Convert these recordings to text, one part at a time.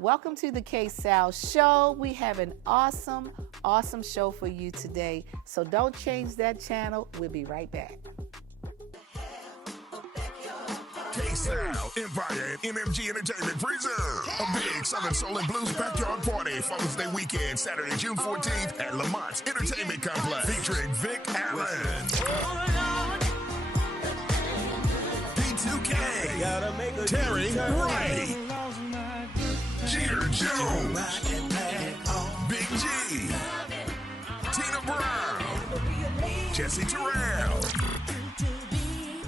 Welcome to the Ksal Show. We have an awesome show for you today. So don't change that channel. We'll be right back. Ksal invited MMG Entertainment presents a big Southern Soul and Blues backyard party Father's Day weekend, Saturday, June 14th at Lamont's Entertainment Complex, featuring Vic Allen, P2K, Terry Wright, Jeter Jones, Big G, Tina Brown, Jesse Terrell,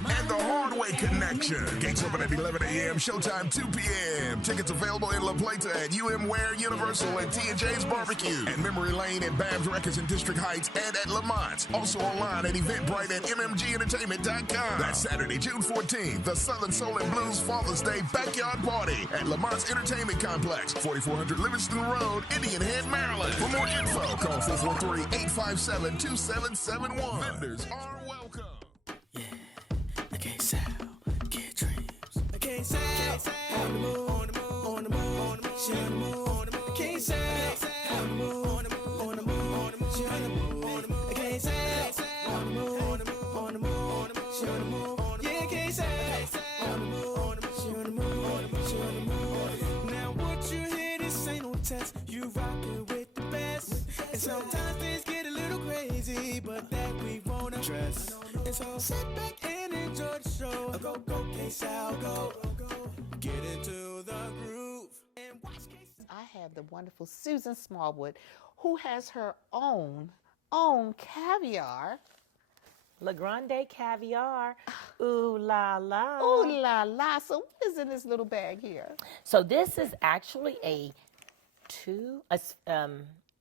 and the Hardway Connection. Gates open at 11 a.m., showtime 2 p.m. Tickets available in La Plata at UM Ware Universal and T&J's Barbecue, and Memory Lane at Babs Records in District Heights and at Lamont. Also online at Eventbrite at mmgentertainment.com. That's Saturday, June 14th, the Southern Soul and Blues Father's Day Backyard Party at Lamont's Entertainment Complex, 4400 Livingston Road, Indian Head, Maryland. For more info, call 443-857-2771. Vendors are welcome. On the move, on the move, on the move, on the move, she on the move, on the move. Can't say on the move, on the move, on the move, on the move, she on the move, on the move. I can't say on the move, on the move, on the move, on the move, she on the move, yeah, can't say on the move, on the move, she on the move, on the move, she on the move. Now what you hear, this ain't no test. You rockin' with the best, and sometimes things get a little crazy, but that we won't address. And so sit back and enjoy the show. Go, go, Ksal, go. Get into the groove and watch Ksal. I have the wonderful Susan Smallwood, who has her own caviar. La Grande Caviar. Ooh la la. Ooh la la. So what is in this little bag here? So this is actually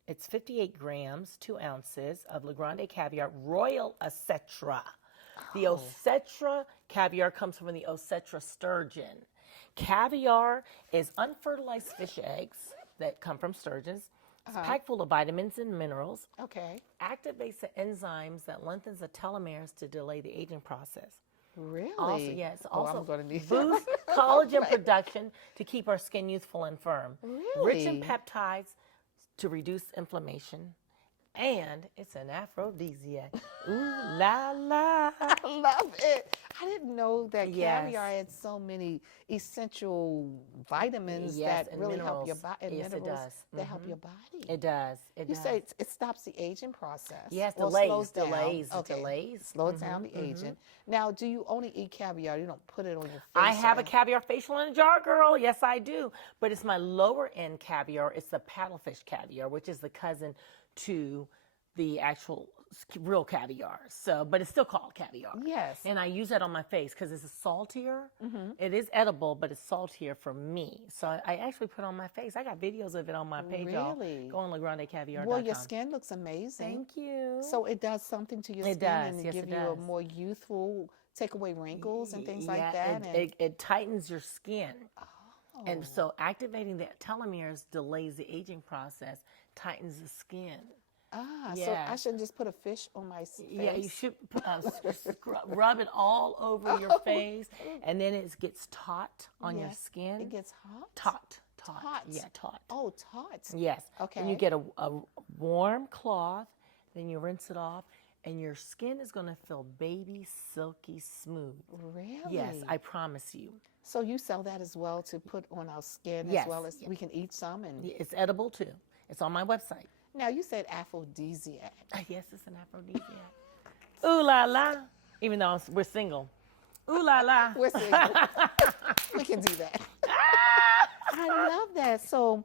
it's 58 grams, 2 ounces of La Grande Caviar Royal Osetra. The Osetra caviar comes from the Osetra sturgeon. Caviar is unfertilized fish eggs that come from sturgeons. It's packed full of vitamins and minerals. Okay. Activates the enzymes that lengthens the telomeres to delay the aging process. Really? Also, yes. Also, I'm going to need boost collagen production to keep our skin youthful and firm. Really? Rich in peptides to reduce inflammation. And it's an aphrodisiac. Ooh la la. I love it. I didn't know that Yes. caviar had so many essential vitamins Yes, that and really help your minerals. body. And Yes, it minerals does. that help your body. It does. It You does. say it stops the aging process. Yes, or delays, slows down. delays, Okay. delays. Slows down the aging. Now, do you only eat caviar? You don't put it on your face? I have a or- caviar facial in a jar, girl. Yes, I do. But it's my lower end caviar. It's the paddlefish caviar, which is the cousin to the actual real caviar. So, but it's still called caviar. Yes. And I use that on my face because it's saltier. It is edible, but it's saltier for me. So I actually put it on my face. I got videos of it on my page. Y'all. Really? Go on LaGrandeCaviar.com. Well, your skin looks amazing. Thank you. So it does something to your It skin does. and Yes, give it you a does. more youthful, take away wrinkles and things like Yeah, that. it tightens your skin. And so activating the telomeres delays the aging process, tightens the skin. So I shouldn't just put a fish on my face. Yeah, you should rub it all over your face, and then it gets taut on your skin. It gets hot? Taut. Taut. Yeah, taut. Oh, taut. Yes. Okay. And you get a warm cloth, then you rinse it off, and your skin is going to feel baby, silky, smooth. Really? Yes, I promise you. So you sell that as well to put on our skin Yes. as well as we can eat some? And It's edible too. It's on my website. now you said aphrodisiac. Yes, it's an aphrodisiac. Ooh la la. Even though we're single. Ooh la la. We're single. We can do that. I love that. So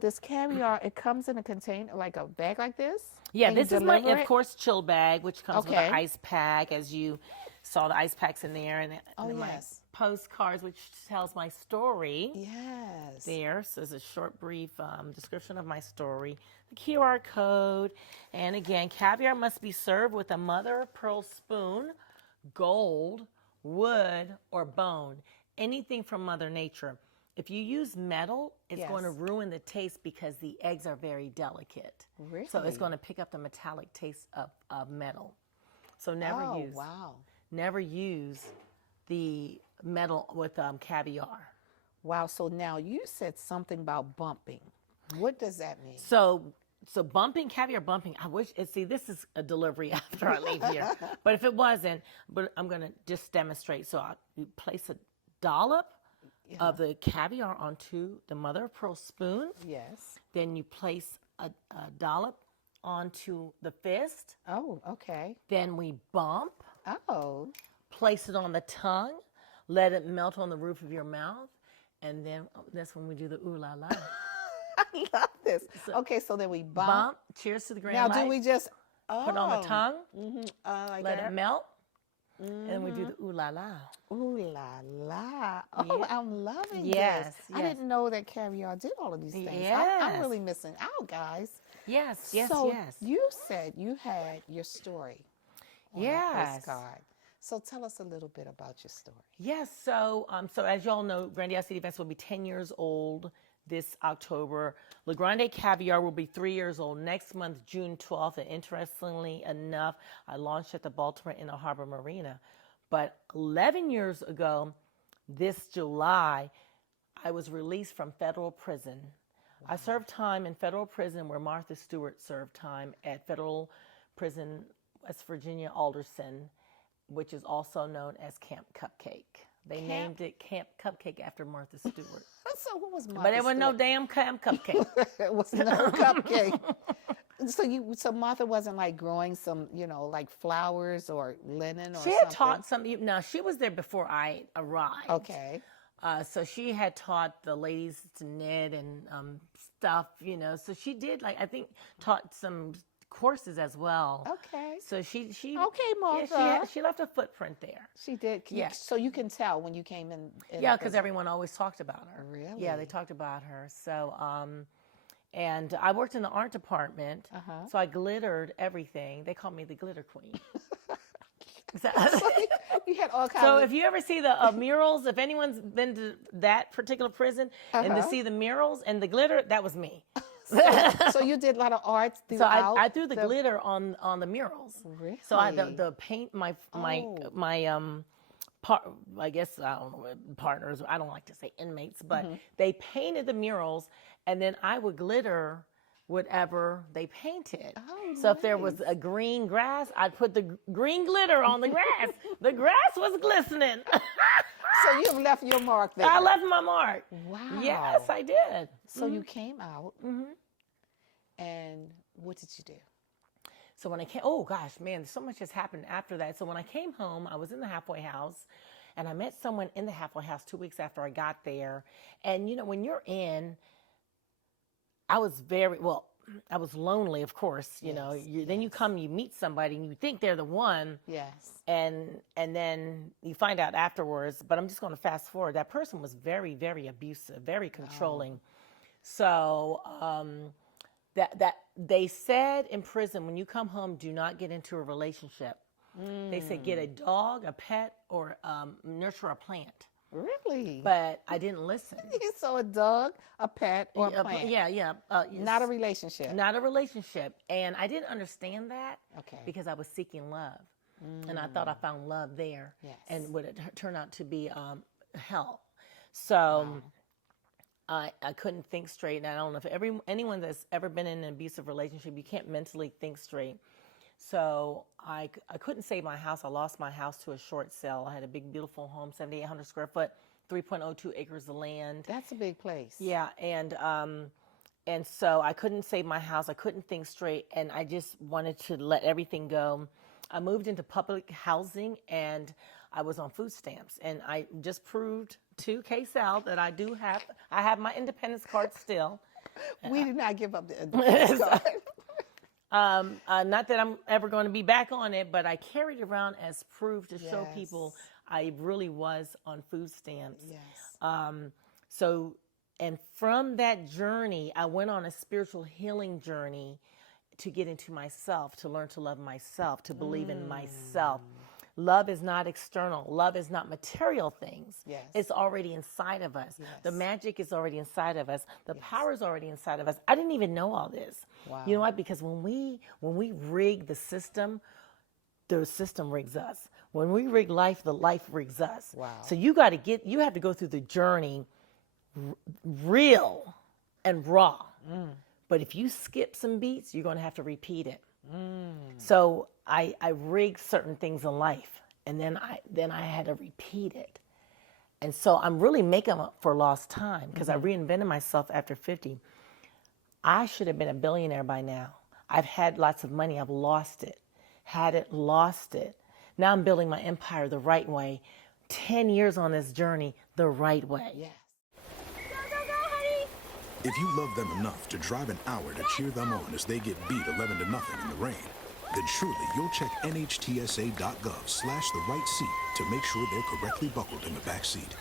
this caviar, it comes in a container, like a bag like this? Yeah, And you this is my, deliver of it? course, chill bag, which comes with Okay. an ice pack, as you saw the ice packs in there, and then my yes. postcards, which tells my story. Yes. There, so it's a short, brief description of my story, the QR code, and again, caviar must be served with a mother of pearl spoon, gold, wood, or bone, anything from Mother Nature. If you use metal, it's going to Yes. ruin the taste because the eggs are very delicate. Really? So it's going to pick up the metallic taste of metal. So never use the metal with caviar. Wow. So now you said something about bumping. What does that mean? So bumping, caviar bumping, I wish, see, this is a delivery after I leave here. But if it wasn't, but I'm going to just demonstrate. So you place a dollop of the caviar onto the mother of pearl spoon. Yes. Then you place a dollop onto the fist. Oh, okay. Then we bump, Oh. place it on the tongue, let it melt on the roof of your mouth. And then that's when we do the ooh la la. I love this. Okay, so then we bump. Cheers to the grand Now, life. do we just Put it on the tongue, like let that? it melt, and then we do the ooh la la. Ooh la la! Oh, Yeah. I'm loving Yes, this. yes. I didn't know that caviar did all of these things. I'm Yes. really missing out, guys. Yes, yes, So yes. you said you had your story on that Yes. postcard. So tell us a little bit about your story. Yes, so as y'all know, Grandiosity Events will be 10 years old this October. Le Grande Caviar will be 3 years old next month, June 12th. And interestingly enough, I launched at the Baltimore Inner Harbor Marina. But 11 years ago, this July, I was released from federal prison. I served time in federal prison where Martha Stewart served time at Federal Prison, West Virginia, Alderson, which is also known as Camp Cupcake. They named it Camp Cupcake after Martha Stewart. So what was Martha But it was no Stewart? damn Camp Cupcake. It was no cupcake. So Martha wasn't like growing some, like flowers or linen or She had something? taught some. Now she was there before I arrived. Okay. So she had taught the ladies to knit and stuff. So she did I think taught some courses as well. Okay. So she Okay, Martha. Yeah, she left a footprint there. She did. Yes. So you can tell when you came in. Yeah, because everyone always talked about her. Really? Yeah, they talked about her. So, and I worked in the art department, so I glittered everything. They called me the glitter queen. You had all kinds So of. if you ever see the murals, if anyone's been to that particular prison and to see the murals and the glitter, that was me. So you did a lot of arts So throughout. I threw the glitter on the murals. Really? So the paint my I guess I don't know partners. I don't like to say inmates, but they painted the murals, and then I would glitter whatever they painted. Oh, so if there was a green grass, I'd put the green glitter on the grass. The grass was glistening. So you have left your mark there. I left my mark. Wow. Yes, I did. So you came out, and what did you do? So when I came, oh gosh, man, so much has happened after that. So when I came home, I was in the halfway house, and I met someone in the halfway house 2 weeks after I got there. And when you're in, I was I was lonely, of course. Then you come, you meet somebody, and you think they're the one. Yes. And then you find out afterwards. But I'm just going to fast forward. That person was very, very abusive, very controlling. So that they said in prison, when you come home, do not get into a relationship. They said get a dog, a pet, or nurture a plant. Really? But I didn't listen. So a dog, a pet, or a plant? Yeah. Not a relationship. Not a relationship. And I didn't understand that Okay. because I was seeking love. And I thought I found love there. Yes. And would it turn out to be hell? So I couldn't think straight. And I don't know if anyone that's ever been in an abusive relationship, you can't mentally think straight. So I couldn't save my house. I lost my house to a short sale. I had a big, beautiful home, 7,800 square foot, 3.02 acres of land. That's a big place. Yeah, and so I couldn't save my house. I couldn't think straight, and I just wanted to let everything go. I moved into public housing, and I was on food stamps. And I just proved to Ksal that I have my independence card still. We did not give up the independence card. Not that I'm ever going to be back on it, but I carried it around as proof to show Yes. people I really was on food stamps. Yes. And from that journey, I went on a spiritual healing journey to get into myself, to learn to love myself, to believe in myself. Love is not external. Love is not material things. Yes. It's already inside of us. Yes. The magic is already inside of us. The power is already inside of us. I didn't even know all this. Wow. You know why? Because when we rig the system rigs us. When we rig life, the life rigs us. Wow. So you have to go through the journey real and raw. But if you skip some beats, you're going to have to repeat it. So I rigged certain things in life, and then I had to repeat it. And so I'm really making up for lost time because I reinvented myself after 50. I should have been a billionaire by now. I've had lots of money. I've lost it. Had it, lost it. Now I'm building my empire the right way. 10 years on this journey the right way. Yes. If you love them enough to drive an hour to cheer them on as they get beat 11-0 in the rain, then surely you'll check nhtsa.gov/the right seat to make sure they're correctly buckled in the back seat.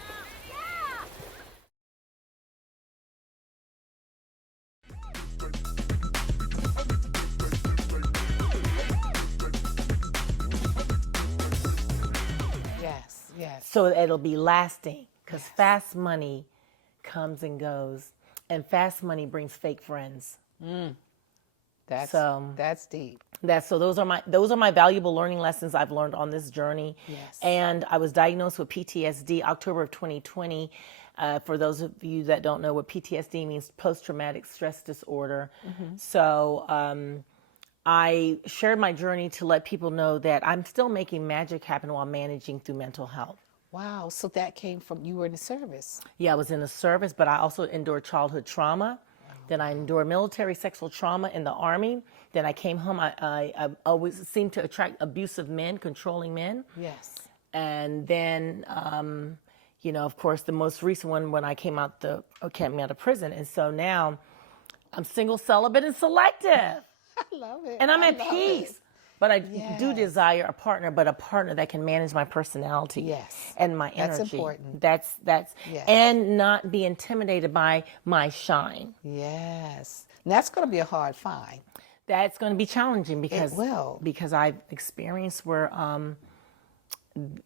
Yes. Yes. So it'll be lasting because fast money comes and goes, and fast money brings fake friends. That's deep. Those are my valuable learning lessons I've learned on this journey. Yes. And I was diagnosed with PTSD October of 2020. For those of you that don't know what PTSD means, post-traumatic stress disorder. So I shared my journey to let people know that I'm still making magic happen while managing through mental health. Wow. So that came from, you were in the service. Yeah, I was in the service, but I also endured childhood trauma. Then I endured military sexual trauma in the Army. Then I came home. I always seemed to attract abusive men, controlling men. Yes. And then, of course, the most recent one when I came out of prison. And so now I'm single, celibate, and selective. I love it. And I'm I at love peace. it. But I do desire a partner, but a partner that can manage my personality Yes. and my energy. That's important. That's Yes. And not be intimidated by my shine. Yes. And that's going to be a hard find. That's going to be challenging because It will. Because I've experienced where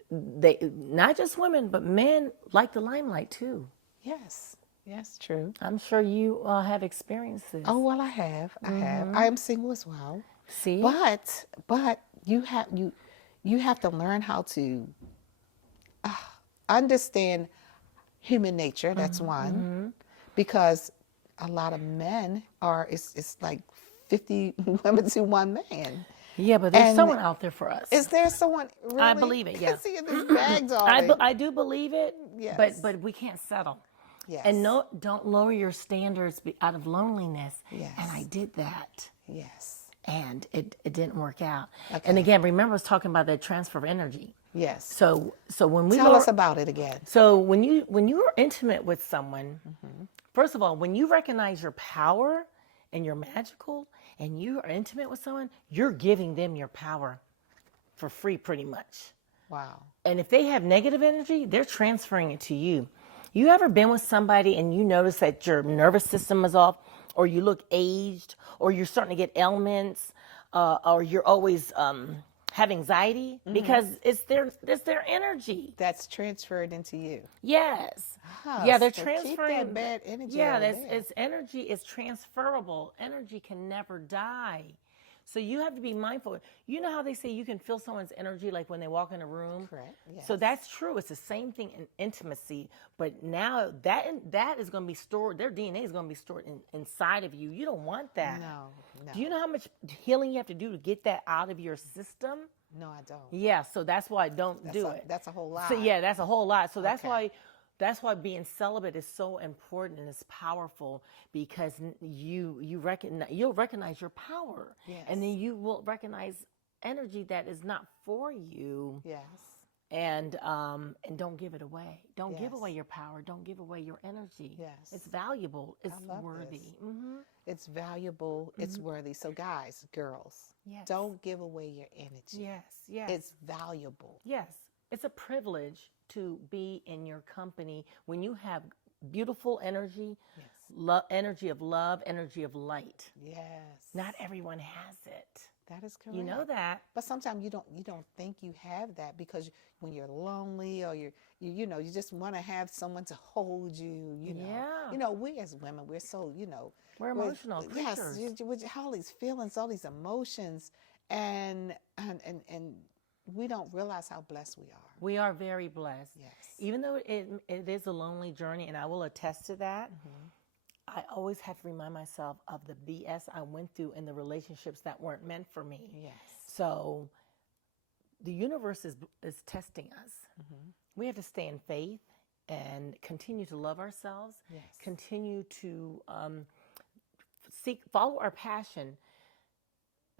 they, not just women, but men like the limelight too. Yes. Yes, true. I'm sure you have experienced this. Oh, well, I have. I am single as well. See? But you have to learn how to understand human nature. That's one, because a lot of men are. It's like 50 women to one man. Yeah, but there's And someone out there for us. Is there someone? Really? I believe it. Yeah. See, this bagged already. I do believe it. Yes. But we can't settle. Yes. And don't lower your standards out of loneliness. Yes. And I did that. Yes. And it didn't work out. Okay. And again, remember I was talking about that transfer of energy. Yes. So when we Tell us about it again. So when you're intimate with someone, first of all, when you recognize your power and you're magical and you are intimate with someone, you're giving them your power for free pretty much. Wow. And if they have negative energy, they're transferring it to you. You ever been with somebody and you notice that your nervous system is off, or you look aged, or you're starting to get ailments, or you're always have anxiety because it's their energy. That's transferred into you. Yes. Ah, Yeah, they're so transferring keep that bad energy. Yeah, over there. it's energy is transferable. Energy can never die. So you have to be mindful. You know how they say you can feel someone's energy like when they walk in a room? Correct. Yes. So that's true. It's the same thing in intimacy. But now that is going to be stored, their DNA is going to be stored inside of you. You don't want that. No. Do you know how much healing you have to do to get that out of your system? No, I don't. Yeah, so that's why I don't do it. That's a whole lot. So yeah, that's a whole lot. So Okay. that's why being celibate is so important and it's powerful, because you'll recognize your power. Yes. And then you will recognize energy that is not for you. Yes. And don't give it away. Don't give Yes. away your power. Don't give away your energy. Yes. It's valuable. It's love worthy. this. Mm-hmm. It's valuable. It's worthy. So guys, girls, Yes. don't give away your energy. Yes. Yes. It's valuable. Yes, it's a privilege to be in your company when you have beautiful energy, Yes. energy of love, energy of light. Yes. Not everyone has it. That is correct. You know that. But sometimes you don't think you have that, because when you're lonely, or you just want to have someone to hold you. Yeah. We as women, we're so We're emotional creatures. Yes, with all these feelings, all these emotions, and we don't realize how blessed we are. We are very blessed. Yes. Even though it is a lonely journey, and I will attest to that, I always have to remind myself of the BS I went through in the relationships that weren't meant for me. Yes. So the universe is testing us. We have to stay in faith and continue to love ourselves, Yes. continue to follow our passion.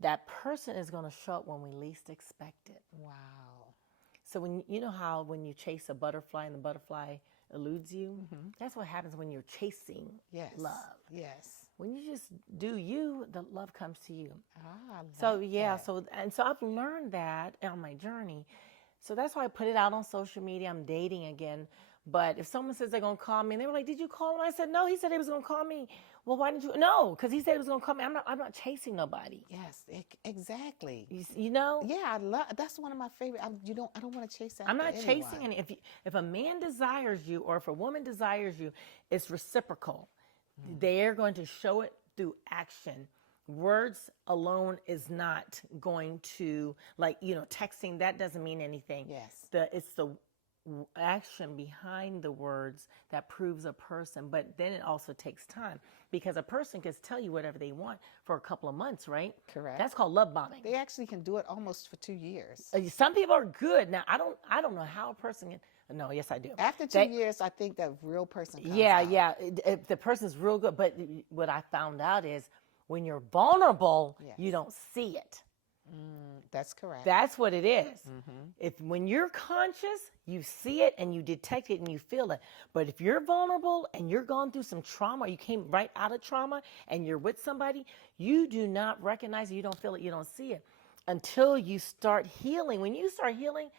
That person is going to show up when we least expect it. Wow. So when you know how when you chase a butterfly and the butterfly eludes you, that's what happens when you're chasing Yes. love. Yes. When you just do you, the love comes to you. Ah, I So like yeah, that. so I've learned that on my journey. So that's why I put it out on social media. I'm dating again. But if someone says they're going to call me, and they were like, did you call him? I said, no, he said he was going to call me. Well, why didn't you? No, because he said he was going to call me. I'm not chasing nobody. Yes, exactly. You know? Yeah, I love. That's one of my favorite. I don't want to chase after I'm not anyone. chasing any. If a man desires you or if a woman desires you, it's reciprocal. They're going to show it through action. Words alone is not going to, like, texting, that doesn't mean anything. Yes. It's the action behind the words that proves a person, but then it also takes time because a person can tell you whatever they want for a couple of months, right? Correct. That's called love bombing. They actually can do it almost for 2 years. Some people are good. Now, I don't know how a person can. No, yes, I do. After 2 years, I think that real person comes Yeah, out. yeah. If the person's real good, but what I found out is when you're vulnerable, Yes. you don't see it. That's correct. That's what it is. If when you're conscious, you see it and you detect it and you feel it. But if you're vulnerable and you're going through some trauma, you came right out of trauma and you're with somebody, you do not recognize it, you don't feel it, you don't see it until you start healing. When you start healing,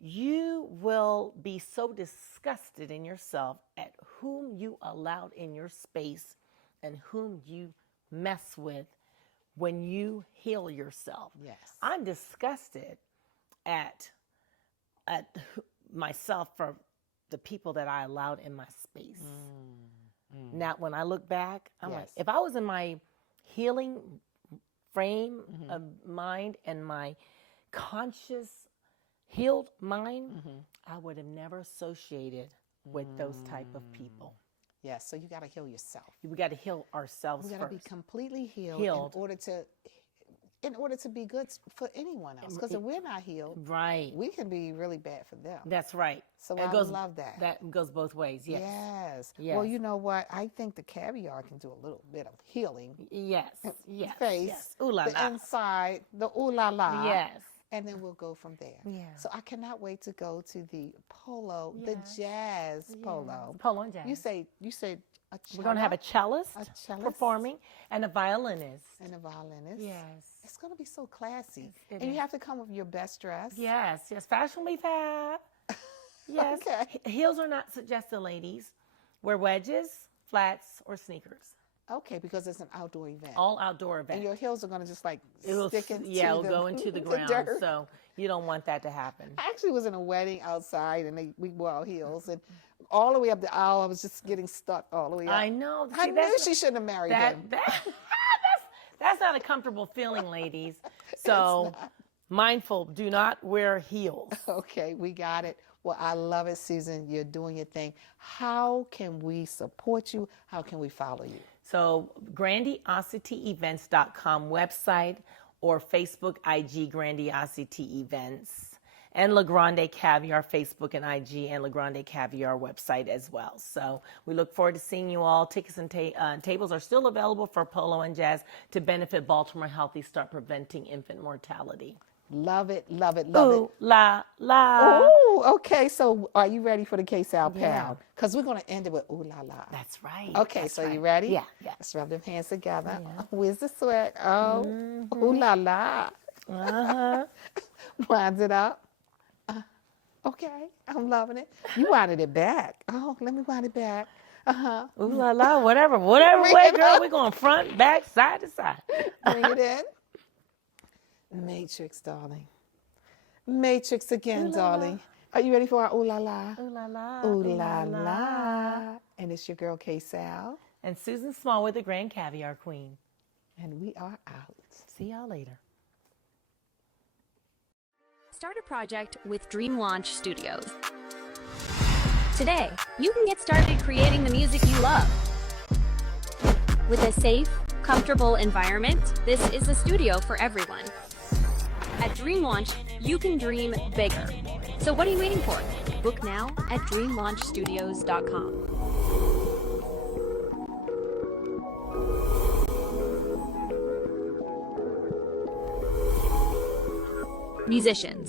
you will be so disgusted in yourself at whom you allowed in your space and whom you mess with when you heal yourself. Yes. I'm disgusted at myself for the people that I allowed in my space. Now, when I look back, I'm like, Yes. if I was in my healing frame of mind and my conscious healed mind, I would have never associated with those type of people. Yes. So you got to heal yourself. We got to heal ourselves We got to first. be completely healed, Healed. in order to be good for anyone else. Because if we're not healed, Right. we can be really bad for them. That's right. So It I goes, love that. That goes both ways. Yes. Yes. Yes. Well, you know what? I think the caviar can do a little bit of healing. Yes. Yes. Face, Yes. Ooh la the la. inside, the ooh la la. Yes. And then we'll go from there. Yeah. So I cannot wait to go to the polo, the Yes. jazz polo. Polo and jazz. You say a We're going to have a cellist, cellist? performing and a violinist. and a violinist. Yes. It's going to be so classy. It And you is. have to come with your best dress. Yes. Yes. Fashionably fab. Yes. Okay. Heels are not suggested, ladies. Wear wedges, flats, or sneakers. Okay, because it's an outdoor event. All outdoor And events. your heels are going to just like It'll, stick into it'll the, go into the the ground. dirt. So you don't want that to happen. I actually was in a wedding outside, and we wore our heels, and all the way up the aisle, I was just getting stuck all the way up. I know. I See, knew that's- she shouldn't have married him. That's not a comfortable feeling, ladies. So mindful, do not wear heels. Okay, we got it. Well, I love it, Susan. You're doing your thing. How can we support you? How can we follow you? So grandiosityevents.com website or Facebook, IG, Grandiosity Events. And La Grande Caviar, Facebook and IG, and La Grande Caviar website as well. So we look forward to seeing you all. Tickets and tables are still available for polo and jazz to benefit Baltimore Healthy, start preventing infant mortality. Love it, love it, love Ooh, la, la. it. Oh, okay. So are you ready for the Ksal Yeah. pound? Because we're going to end it with ooh la la. That's right. Okay, That's so right. you ready? Yeah, yeah. Let's rub them hands together. Where's the sweat? Oh, ooh la la. Uh-huh. Winds it up. Okay, I'm loving it. You winded it back. Oh, let me wind it back. Uh-huh. Ooh la la, whatever way, girl. We're going front, back, side to side. Bring it in. Matrix, darling. Matrix again, darling. Are you ready for our ooh la la? Ooh la la. Ooh la la. And it's your girl, Ksal. And Susan Smallwood, the Grand Caviar Queen. And we are out. See y'all later. Start a project with Dream Launch Studios. Today, you can get started creating the music you love. With a safe, comfortable environment, this is a studio for everyone. At Dream Launch, you can dream bigger. So what are you waiting for? Book now at dreamlaunchstudios.com. Musicians,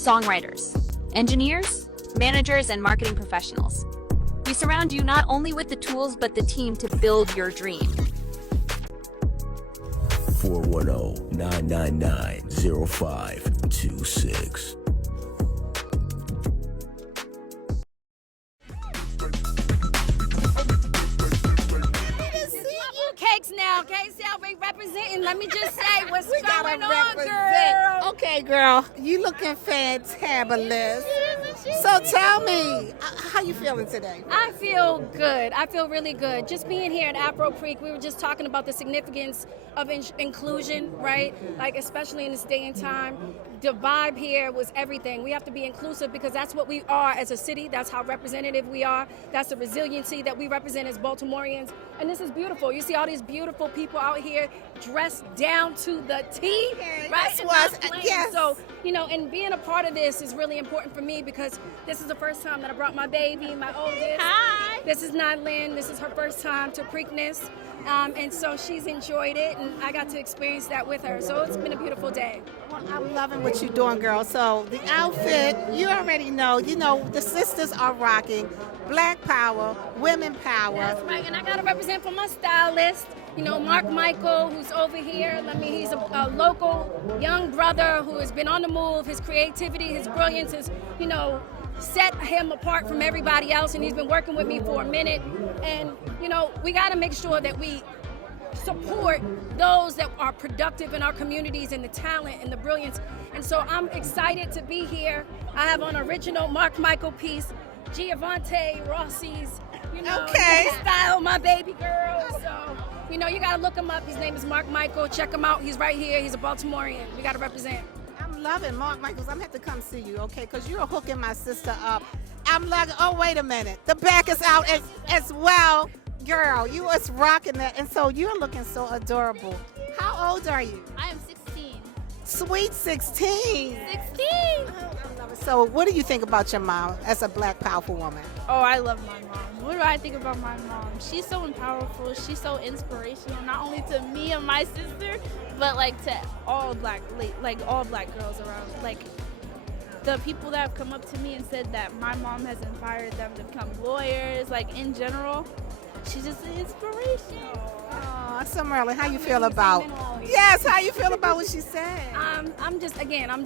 songwriters, engineers, managers, and marketing professionals. We surround you not only with the tools, but the team to build your dream. 410-999-0526. Cakes now, Ksal representing. Let me just say what's We gotta going on, represent. girl. Okay, girl, you looking fantabulous. So tell me, how you feeling today? I feel good. I feel really good. Just being here at Afro Creek, we were just talking about the significance of inclusion, right? Like, especially in this day and time. The vibe here was everything. We have to be inclusive because that's what we are as a city. That's how representative we are. That's the resiliency that we represent as Baltimoreans. And this is beautiful. You see all these beautiful people out here dressed down to the T, right? That's And what- not playing. yes. So, you know, and being a part of this is really important for me because this is the first time that I brought my baby, my oldest. Hi. This is Lynn. This is her first time to Preakness. And so she's enjoyed it, and I got to experience that with her. So it's been a beautiful day. Well, I'm loving what you're doing, girl. So the outfit, you already know. You know, the sisters are rocking. Black power, women power. That's right, and I got to represent for my stylist. You know, Mark Michael, who's over here. I mean, he's a local young brother who has been on the move. His creativity, his brilliance has, you know, set him apart from everybody else, and he's been working with me for a minute. And, you know, we got to make sure that we support those that are productive in our communities and the talent and the brilliance. And so I'm excited to be here. I have an original Mark Michael piece, Giovante Rossi's, you know, Okay. style, my baby girl. So, you know, you got to look him up. His name is Mark Michael. Check him out. He's right here. He's a Baltimorean. We got to represent. I'm loving Mark Michaels. I'm going to have to come see you, okay? Because you're hooking my sister up. I'm like, oh, wait a minute. The back is out as well. Girl, you was rocking that. And so you're looking so adorable. How old are you? I am 16. Sweet 16. 16? I love it. So what do you think about your mom as a black, powerful woman? Oh, I love my mom. What do I think about my mom? She's so powerful. She's so inspirational, not only to me and my sister, but like to all black girls around. Like the people that have come up to me and said that my mom has inspired them to become lawyers, like in general. She's just an inspiration. Oh, so Marilyn, how you feel about? Yes, how you feel about what she said? I'm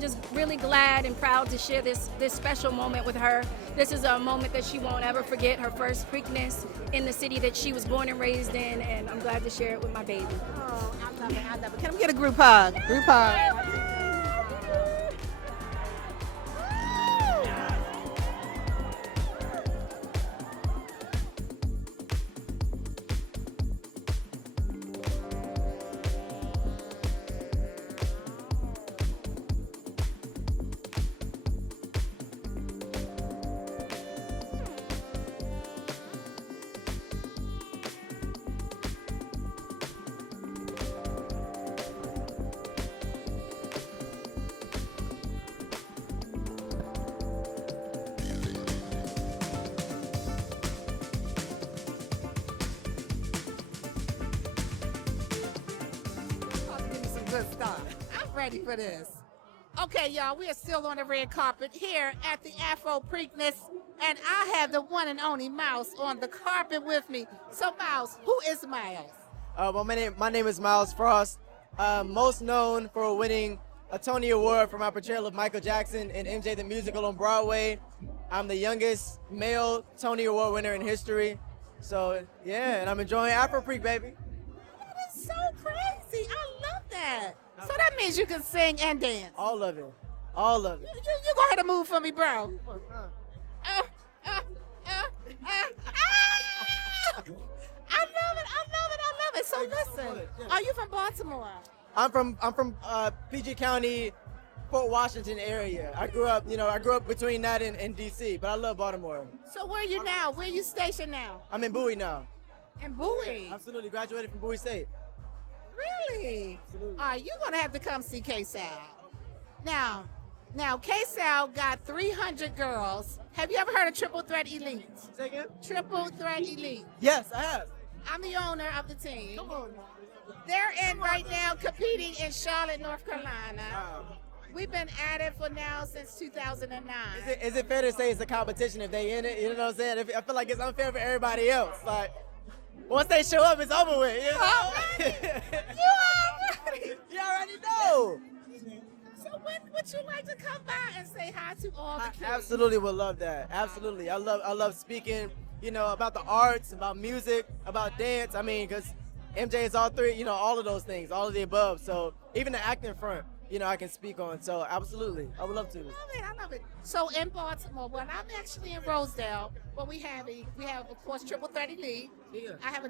just really glad and proud to share this special moment with her. This is a moment that she won't ever forget, her first Preakness in the city that she was born and raised in, and I'm glad to share it with my baby. Oh, I love it. I love it. Can we get a group hug? Group hug. Good stuff. I'm ready for this. Okay, y'all, we are still on the red carpet here at the Afro Preakness, and I have the one and only Myles on the carpet with me. So, Myles, who is Myles? Well, my name is Myles Frost, most known for winning a Tony Award for my portrayal of Michael Jackson in MJ the Musical on Broadway. I'm the youngest male Tony Award winner in history. So, yeah, and I'm enjoying Afro Freak, baby. That is so crazy. I love that. So that means you can sing and dance. All of it. All of it. You go ahead and move for me, bro. I love it. So listen, are you from Baltimore? I'm from PG County, Fort Washington area. I grew up between that and DC, but I love Baltimore. So where are you now? Where are you stationed now? I'm in Bowie now. In Bowie. Absolutely, graduated from Bowie State. Really? Absolutely. All right, you're gonna have to come see Ksal. Now, Ksal got 300 girls. Have you ever heard of Triple Threat Elite? Say again? Triple Threat Elite. Yes, I have. I'm the owner of the team. Come on. They're in right now competing in Charlotte, North Carolina. Wow. We've been at it for now since 2009. Is it fair to say it's a competition if they in it? You know what I'm saying? I feel like it's unfair for everybody else. Like, once they show up, it's over with. You know? You already know. So when would you like to come by and say hi to all the I kids? absolutely would love that. Absolutely. I love speaking, about the arts, about music, about dance. I mean, because MJ is all three, all of those things, all of the above. So even the acting front, I can speak on. So absolutely, I would love to. I love it. So in Baltimore, when I'm actually in Rosedale, what we have of course Triple Threat Elite. Yeah. I have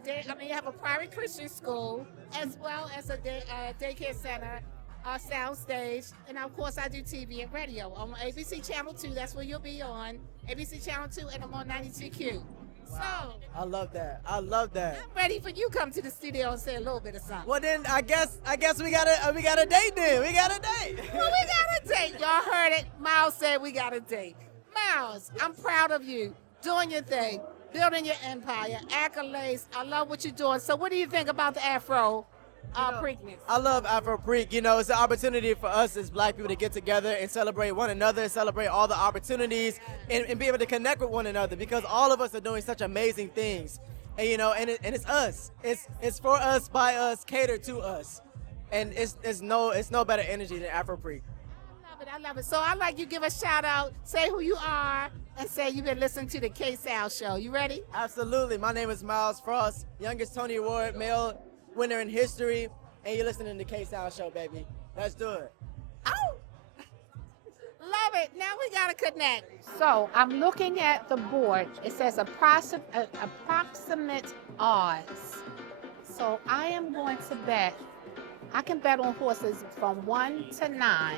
a private Christian school as well as a daycare center, sound stage, and of course I do TV and radio on ABC Channel 2. That's where you'll be on ABC Channel 2, and I'm on 92Q. So I love that. I love that. I'm ready for you to come to the studio and say a little bit of something. Well then, I guess we got a date then. We got a date. Well, we got a date. Y'all heard it. Myles said we got a date. Myles, I'm proud of you doing your thing, building your empire, accolades. I love what you're doing. So what do you think about the Afro Preakness? I love Afro Preak. It's an opportunity for us as Black people to get together and celebrate one another, celebrate all the opportunities, and be able to connect with one another because all of us are doing such amazing things. And and it's us. It's for us, by us, catered to us. And it's no better energy than Afro Preak. I love it. So I'd like you to give a shout out, say who you are, and say you've been listening to the Ksal Show. You ready? Absolutely. My name is Myles Frost, youngest Tony Award male winner in history, and you're listening to Ksal Show, baby. Let's do it. Oh! Love it. Now we got to connect. So I'm looking at the board. It says approximate odds. So I am going to bet. I can bet on horses from 1 to 9,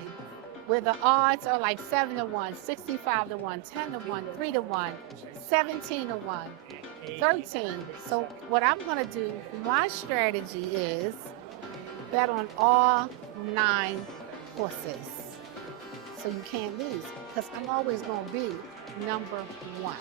where the odds are like 7 to 1, 65 to 1, 10 to 1, 3 to 1, 17 to 1, 13. So what I'm going to do, my strategy is bet on all 9 horses. So you can't lose, because I'm always going to be number 1.